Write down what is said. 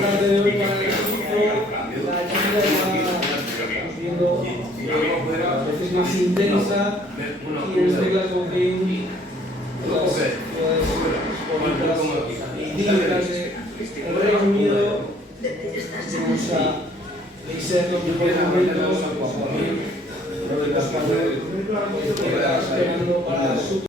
tarde de hoy para el equipo, la agenda ya viendo es más intensa y en este caso Game las el Reino Unido vamos a iniciar los mejores momentos también lo de Español esperando para su